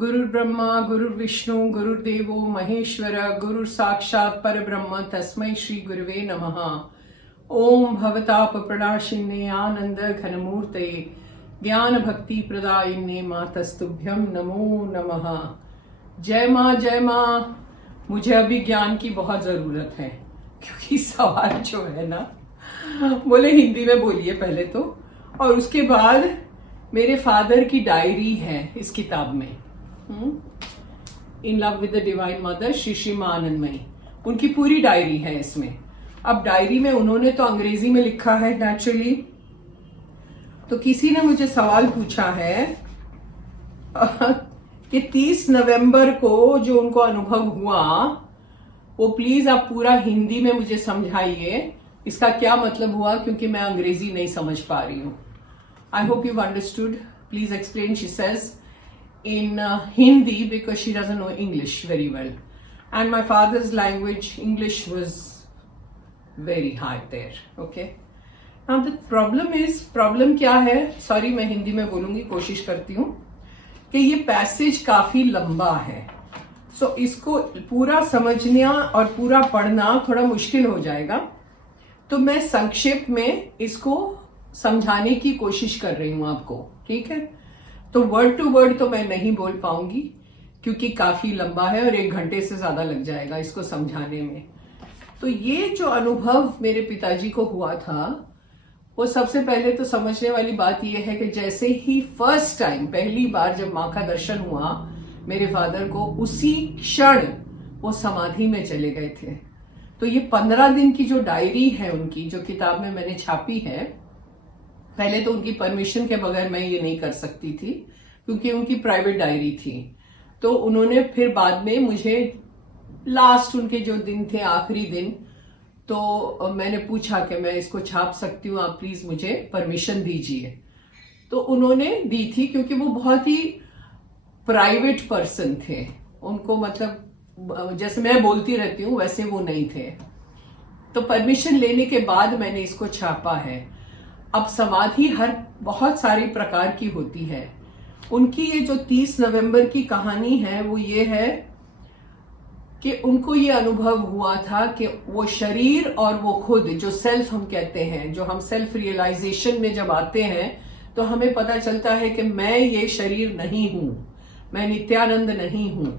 गुरुर् ब्रह्मा गुरुर्विष्णु गुरुर्देवो महेश्वर गुरुर् साक्षात् परब्रह्म तस्मै श्री गुरुवे नमः। ओम भवताप प्रणाशिन्ने आनंद घनमूर्तये ज्ञान भक्ति प्रदायिन्ने मातस्तुभ्यं नमो नमः। जय माँ जय माँ। मुझे अभी ज्ञान की बहुत जरूरत है क्योंकि सवाल जो है ना, बोले हिंदी में बोलिए पहले तो, और उसके बाद मेरे फादर की डायरी है इस किताब में, in love with the divine mother Shri Shri मां आनंदमयी, उनकी पूरी डायरी है इसमें। अब डायरी में उन्होंने तो अंग्रेजी में लिखा है नेचुरली, तो किसी ने मुझे सवाल पूछा है कि 30 नवंबर को जो उनको अनुभव हुआ वो प्लीज आप पूरा हिंदी में मुझे समझाइए, इसका क्या मतलब हुआ, क्योंकि मैं अंग्रेजी नहीं समझ पा रही हूँ। I hope you've understood. Please explain, she says, in Hindi because she doesn't know English very well. And my father's language, English, was very high there. Okay. Now the problem is, problem क्या है? Sorry, मैं हिंदी में बोलूंगी, कोशिश करती हूँ कि ये पैसेज काफी लंबा है, so इसको पूरा समझना और पूरा पढ़ना थोड़ा मुश्किल हो जाएगा, तो मैं संक्षेप में इसको समझाने की कोशिश कर रही हूं आपको, ठीक है। तो वर्ड टू वर्ड तो मैं नहीं बोल पाऊंगी क्योंकि काफी लंबा है और 1 घंटे से ज्यादा लग जाएगा इसको समझाने में। तो ये जो अनुभव मेरे पिताजी को हुआ था, वो सबसे पहले तो समझने वाली बात यह है कि जैसे ही फर्स्ट टाइम, पहली बार जब माँ का दर्शन हुआ मेरे फादर को, उसी क्षण वो समाधि में चले गए थे। तो ये 15 दिन की जो डायरी है उनकी, जो किताब में मैंने छापी है, पहले तो उनकी परमिशन के बगैर मैं ये नहीं कर सकती थी क्योंकि उनकी प्राइवेट डायरी थी। तो उन्होंने फिर बाद में मुझे लास्ट उनके जो दिन थे, आखिरी दिन, तो मैंने पूछा कि मैं इसको छाप सकती हूँ, आप प्लीज मुझे परमिशन दीजिए। तो उन्होंने दी थी क्योंकि वो बहुत ही प्राइवेट पर्सन थे, उनको मतलब जैसे मैं बोलती रहती हूँ वैसे वो नहीं थे। तो परमिशन लेने के बाद मैंने इसको छापा है। अब समाधि हर बहुत सारी प्रकार की होती है। उनकी ये जो 30 नवंबर की कहानी है वो ये है कि उनको ये अनुभव हुआ था कि वो शरीर और वो खुद, जो सेल्फ हम कहते हैं, जो हम सेल्फ रियलाइजेशन में जब आते हैं तो हमें पता चलता है कि मैं ये शरीर नहीं हूं, मैं नित्यानंद नहीं हूं।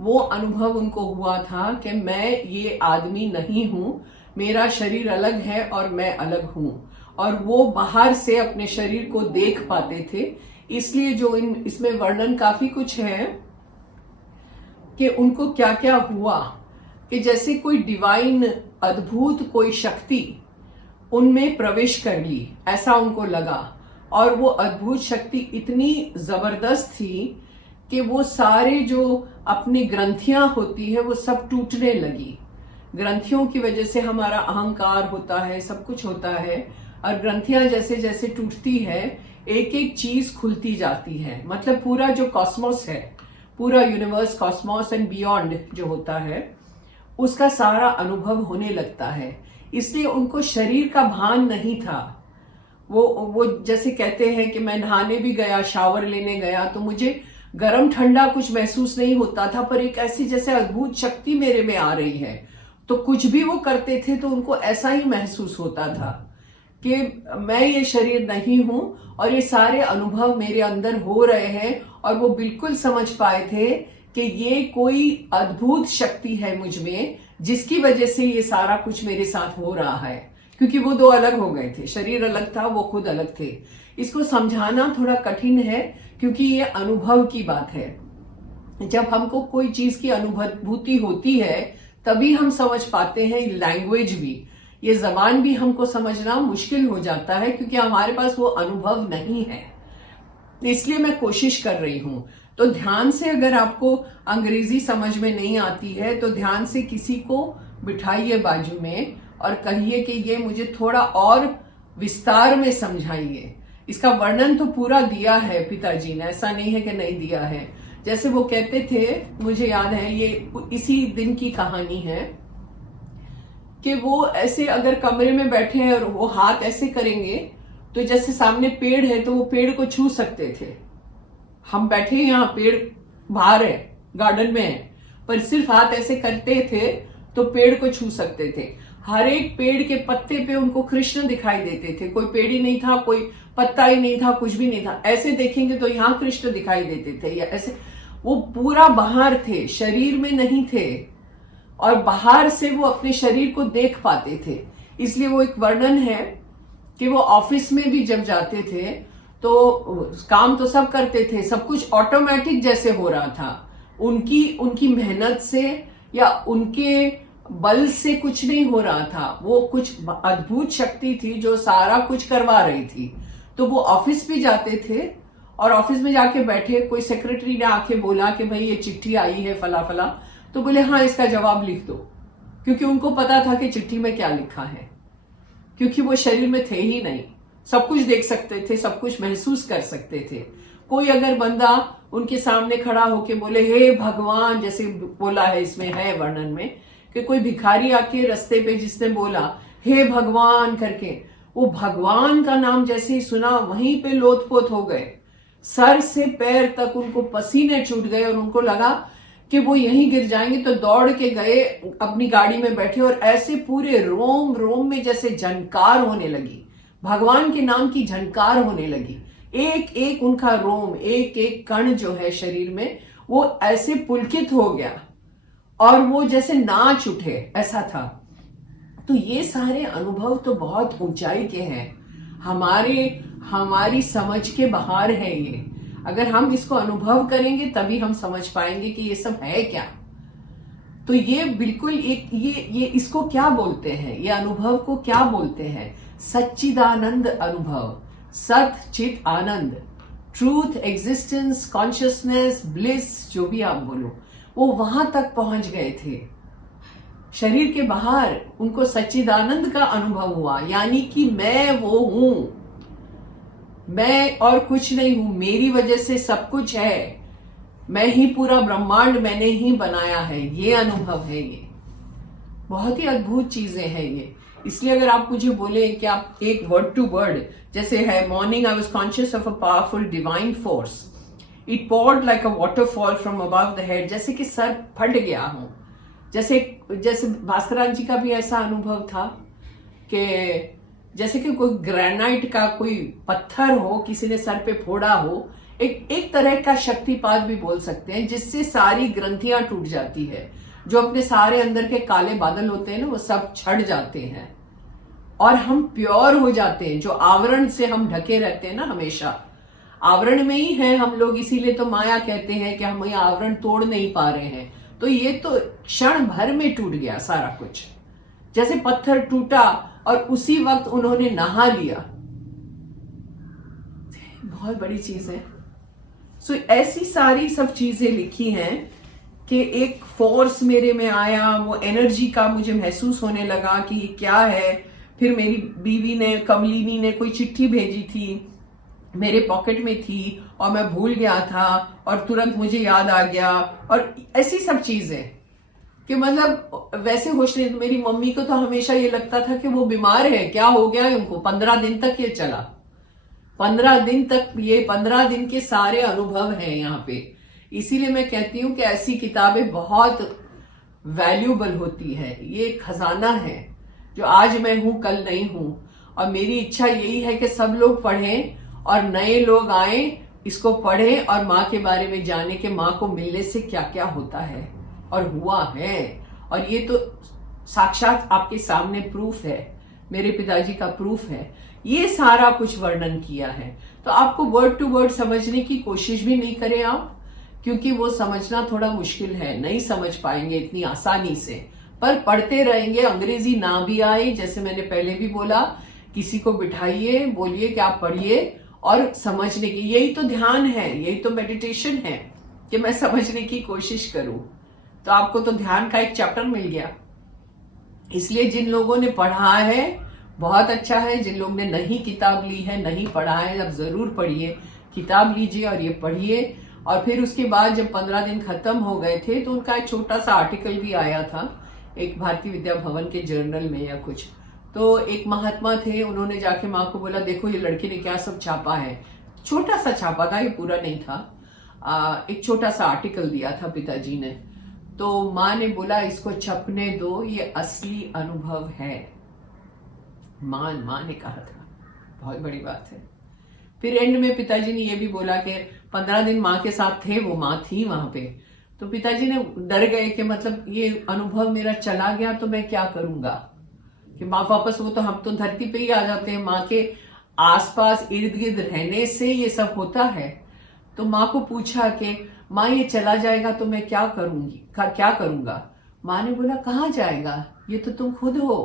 वो अनुभव उनको हुआ था कि मैं ये आदमी नहीं हूं, मेरा शरीर अलग है और मैं अलग हूं। और वो बाहर से अपने शरीर को देख पाते थे, इसलिए जो इसमें वर्णन काफी कुछ है कि उनको क्या क्या हुआ, कि जैसे कोई डिवाइन अद्भुत कोई शक्ति उनमें प्रवेश कर ली, ऐसा उनको लगा। और वो अद्भुत शक्ति इतनी जबरदस्त थी कि वो सारे जो अपनी ग्रंथियां होती है वो सब टूटने लगी। ग्रंथियों की वजह से हमारा अहंकार होता है, सब कुछ होता है, और ग्रंथियां जैसे जैसे टूटती है एक एक चीज खुलती जाती है। मतलब पूरा जो कॉस्मोस है, पूरा यूनिवर्स, कॉस्मोस एंड बियॉन्ड जो होता है, उसका सारा अनुभव होने लगता है। इसलिए उनको शरीर का भान नहीं था। वो जैसे कहते हैं कि मैं नहाने भी गया, शावर लेने गया, तो मुझे गर्म ठंडा कुछ महसूस नहीं होता था, पर एक ऐसी जैसे अद्भुत शक्ति मेरे में आ रही है। तो कुछ भी वो करते थे तो उनको ऐसा ही महसूस होता था कि मैं ये शरीर नहीं हूं और ये सारे अनुभव मेरे अंदर हो रहे हैं। और वो बिल्कुल समझ पाए थे कि ये कोई अद्भुत शक्ति है मुझ में, जिसकी वजह से ये सारा कुछ मेरे साथ हो रहा है। क्योंकि वो दो अलग हो गए थे, शरीर अलग था, वो खुद अलग थे। इसको समझाना थोड़ा कठिन है क्योंकि ये अनुभव की बात है। जब हमको कोई चीज की अनुभूति होती है तभी हम समझ पाते हैं। लैंग्वेज भी, ये जबान भी हमको समझना मुश्किल हो जाता है क्योंकि हमारे पास वो अनुभव नहीं है। इसलिए मैं कोशिश कर रही हूं। तो ध्यान से, अगर आपको अंग्रेजी समझ में नहीं आती है तो ध्यान से किसी को बिठाइए बाजू में और कहिए कि ये मुझे थोड़ा और विस्तार में समझाइए। इसका वर्णन तो पूरा दिया है पिताजी ने, ऐसा नहीं है कि नहीं दिया है। जैसे वो कहते थे, मुझे याद है, ये इसी दिन की कहानी है कि वो ऐसे अगर कमरे में बैठे हैं और वो हाथ ऐसे करेंगे तो जैसे सामने पेड़ है तो वो पेड़ को छू सकते थे। हम बैठे यहाँ पेड़ बाहर है, गार्डन में है, पर सिर्फ हाथ ऐसे करते थे तो पेड़ को छू सकते थे। हर एक पेड़ के पत्ते पे उनको कृष्ण दिखाई देते थे। कोई पेड़ ही नहीं था, कोई पत्ता ही नहीं था, कुछ भी नहीं था। ऐसे देखेंगे तो यहाँ कृष्ण दिखाई देते थे, या ऐसे वो पूरा बाहर थे, शरीर में नहीं थे, और बाहर से वो अपने शरीर को देख पाते थे। इसलिए वो एक वर्णन है कि वो ऑफिस में भी जब जाते थे तो काम तो सब करते थे, सब कुछ ऑटोमेटिक जैसे हो रहा था। उनकी मेहनत से या उनके बल से कुछ नहीं हो रहा था, वो कुछ अद्भुत शक्ति थी जो सारा कुछ करवा रही थी। तो वो ऑफिस भी जाते थे और ऑफिस में जाके बैठे, कोई सेक्रेटरी ने आके बोला कि भाई ये चिट्ठी आई है फला फला, तो बोले हाँ इसका जवाब लिख दो, क्योंकि उनको पता था कि चिट्ठी में क्या लिखा है, क्योंकि वो शरीर में थे ही नहीं। सब कुछ देख सकते थे, सब कुछ महसूस कर सकते थे। कोई अगर बंदा उनके सामने खड़ा होके बोले हे भगवान, जैसे बोला है इसमें है वर्णन में कि कोई भिखारी आके रास्ते पे जिसने बोला हे भगवान करके, वो भगवान का नाम जैसे ही सुना वहीं पे लोथपोथ हो गए, सर से पैर तक उनको पसीने छूट गए और उनको लगा कि वो यहीं गिर जाएंगे। तो दौड़ के गए, अपनी गाड़ी में बैठे और ऐसे पूरे रोम रोम में जैसे झनकार होने लगी, भगवान के नाम की झनकार होने लगी। एक एक उनका रोम, एक एक कण जो है शरीर में, वो ऐसे पुलकित हो गया और वो जैसे नाच उठे, ऐसा था। तो ये सारे अनुभव तो बहुत ऊंचाई के हैं, हमारी समझ के बाहर है ये। अगर हम इसको अनुभव करेंगे तभी हम समझ पाएंगे कि ये सब है क्या। तो ये बिल्कुल एक ये इसको क्या बोलते हैं, ये अनुभव को क्या बोलते हैं? सच्चिदानंद अनुभव, सत चित आनंद, ट्रूथ, एग्जिस्टेंस, कॉन्शियसनेस, ब्लिस, जो भी आप बोलो, वो वहां तक पहुंच गए थे। शरीर के बाहर उनको सच्चिदानंद का अनुभव हुआ, यानी कि मैं वो हूं, मैं और कुछ नहीं हूं, मेरी वजह से सब कुछ है, मैं ही पूरा ब्रह्मांड मैंने ही बनाया है। ये अनुभव है, ये बहुत ही अद्भुत चीजें हैं ये। इसलिए अगर आप मुझे बोले कि आप एक वर्ड टू वर्ड, जैसे है morning I was conscious of a powerful divine force, it poured like a waterfall from above the head, जैसे कि सर फट गया हो। जैसे भास्करान जी का भी ऐसा अनुभव था कि जैसे कि कोई ग्रेनाइट का कोई पत्थर हो, किसी ने सर पे फोड़ा हो, एक तरह का शक्तिपात भी बोल सकते हैं, जिससे सारी ग्रंथियां टूट जाती है, जो अपने सारे अंदर के काले बादल होते हैं ना, वो सब छट जाते हैं और हम प्योर हो जाते हैं। जो आवरण से हम ढके रहते हैं ना, हमेशा आवरण में ही हैं हम लोग, इसीलिए तो माया कहते हैं कि हम ये आवरण तोड़ नहीं पा रहे हैं। तो ये तो क्षण भर में टूट गया सारा कुछ, जैसे पत्थर टूटा और उसी वक्त उन्होंने नहा लिया। बहुत बड़ी चीज है। सो ऐसी सारी सब चीजें लिखी हैं कि एक फोर्स मेरे में आया, वो एनर्जी का मुझे महसूस होने लगा कि ये क्या है। फिर मेरी बीवी ने, कमलिनी ने कोई चिट्ठी भेजी थी, मेरे पॉकेट में थी और मैं भूल गया था और तुरंत मुझे याद आ गया, और ऐसी सब चीजें कि मतलब वैसे होश नहीं। मेरी मम्मी को तो हमेशा ये लगता था कि वो बीमार है, क्या हो गया है उनको। 15 दिन तक ये चला, 15 दिन तक, ये 15 दिन के सारे अनुभव हैं यहाँ पे। इसीलिए मैं कहती हूँ कि ऐसी किताबें बहुत वैल्यूबल होती है। ये खजाना है जो आज मैं हूं, कल नहीं हूं। और मेरी इच्छा यही है कि सब लोग पढ़ें और नए लोग आए, इसको पढ़ें और माँ के बारे में जाने कि माँ को मिलने से क्या क्या होता है और हुआ है। और ये तो साक्षात आपके सामने प्रूफ है, मेरे पिताजी का प्रूफ है। ये सारा कुछ वर्णन किया है। तो आपको वर्ड टू वर्ड समझने की कोशिश भी नहीं करें आप, क्योंकि वो समझना थोड़ा मुश्किल है, नहीं समझ पाएंगे इतनी आसानी से। पर पढ़ते रहेंगे, अंग्रेजी ना भी आए, जैसे मैंने पहले भी बोला, किसी को बिठाइए, बोलिए कि आप पढ़िए और समझने की, यही तो ध्यान है, यही तो मेडिटेशन है कि मैं समझने की कोशिश करूं। तो आपको तो ध्यान का एक चैप्टर मिल गया। इसलिए जिन लोगों ने पढ़ा है बहुत अच्छा है, जिन लोगों ने नहीं किताब ली है, नहीं पढ़ा है, अब जरूर पढ़िए, किताब लीजिए और ये पढ़िए। और फिर उसके बाद जब 15 दिन खत्म हो गए थे तो उनका एक छोटा सा आर्टिकल भी आया था एक भारतीय विद्या भवन के जर्नल में या कुछ। तो एक महात्मा थे, उन्होंने जाके माँ को बोला देखो ये लड़के ने क्या सब छापा है। छोटा सा छापा था, ये पूरा नहीं था। एक छोटा सा आर्टिकल दिया था पिताजी ने। तो माँ ने बोला इसको छपने दो, ये असली अनुभव है। माँ ने कहा था, बहुत बड़ी बात है। फिर एंड में पिताजी ने ये भी बोला कि 15 दिन माँ के साथ थे, वो माँ थी वहां पे। तो पिताजी ने डर गए कि मतलब ये अनुभव मेरा चला गया तो मैं क्या करूंगा, कि माँ वापस, वो तो हम तो धरती पे ही आ जाते हैं, माँ के आसपास इर्द गिर्द रहने से ये सब होता है। तो माँ को पूछा कि माँ ये चला जाएगा तो मैं क्या करूंगी, क्या करूंगा। माँ ने बोला कहाँ जाएगा, ये तो तुम खुद हो,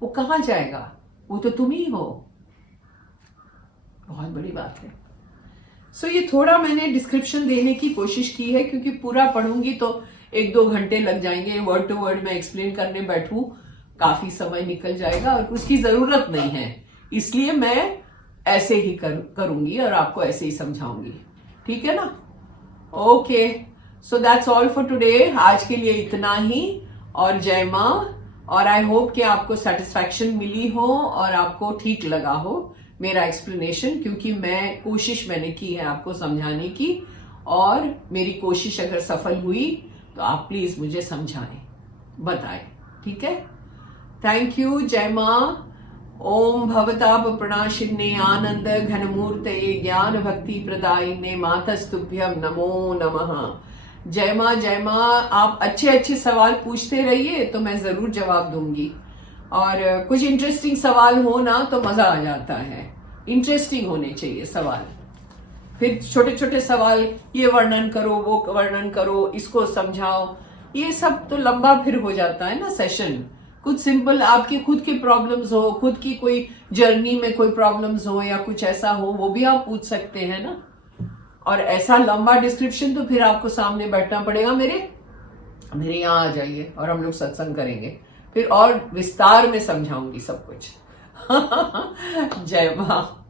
वो कहाँ जाएगा, वो तो तुम ही हो। बहुत बड़ी बात है। सो ये थोड़ा मैंने डिस्क्रिप्शन देने की कोशिश की है, क्योंकि पूरा पढ़ूंगी तो 1-2 घंटे लग जाएंगे। वर्ड टू वर्ड में एक्सप्लेन करने बैठूं काफी समय निकल जाएगा और उसकी जरूरत नहीं है, इसलिए मैं ऐसे ही करूंगी और आपको ऐसे ही समझाऊंगी, ठीक है ना। Okay, so that's all for today. आज के लिए इतना ही, और जय माँ। और आई होप कि आपको सेटिस्फैक्शन मिली हो और आपको ठीक लगा हो मेरा एक्सप्लेनेशन, क्योंकि मैंने की है आपको समझाने की, और मेरी कोशिश अगर सफल हुई तो आप प्लीज मुझे समझाएं, बताएं, ठीक है। Thank you. जय माँ। ओम भवताप प्रणाशिन्ने आनंद घनमूर्तये ज्ञान भक्ति प्रदायिने मातस्तुभ्यम नमो नमः। जय माँ, जय माँ। आप अच्छे अच्छे सवाल पूछते रहिए तो मैं जरूर जवाब दूंगी, और कुछ इंटरेस्टिंग सवाल हो ना तो मजा आ जाता है। इंटरेस्टिंग होने चाहिए सवाल। फिर छोटे छोटे सवाल, ये वर्णन करो, वो वर्णन करो, इसको समझाओ, ये सब तो लंबा फिर हो जाता है ना सेशन। कुछ सिंपल, आपके खुद के प्रॉब्लम्स हो, खुद की कोई जर्नी में कोई प्रॉब्लम्स हो या कुछ ऐसा हो, वो भी आप पूछ सकते हैं ना। और ऐसा लंबा डिस्क्रिप्शन तो फिर आपको सामने बैठना पड़ेगा, मेरे यहाँ आ जाइए और हम लोग सत्संग करेंगे, फिर और विस्तार में समझाऊंगी सब कुछ। जय माँ।